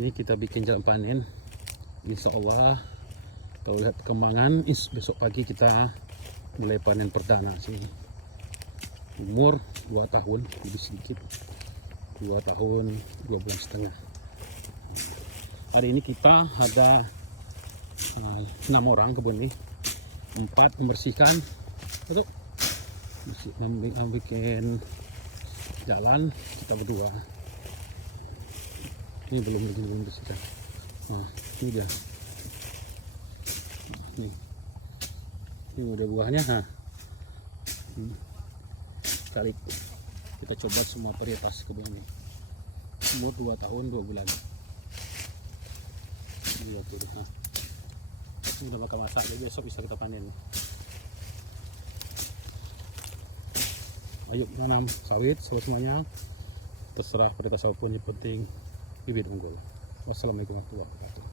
Ini kita bikin jalan panen. Insya Allah kalau lihat perkembangan, besok pagi kita mulai panen perdana sini. Umur 2 tahun, lebih sedikit, 2 tahun 2 bulan setengah. Hari ini kita ada 6 orang kebun ini, 4 membersihkan, betul, bikin jalan, kita berdua. Ini belum bersihkan. Nah, ini dia. Ini udah buahnya. Kali kita coba semua varietas kebun ini. Umur 2 tahun 2 bulan. Lihat tuh. Ini udah bakal masak, jadi besok bisa kita panen. Ayo nanam sawit semuanya. Terserah varietas apapun, yang penting bibit unggul. Wassalamualaikum warahmatullahi wabarakatuh.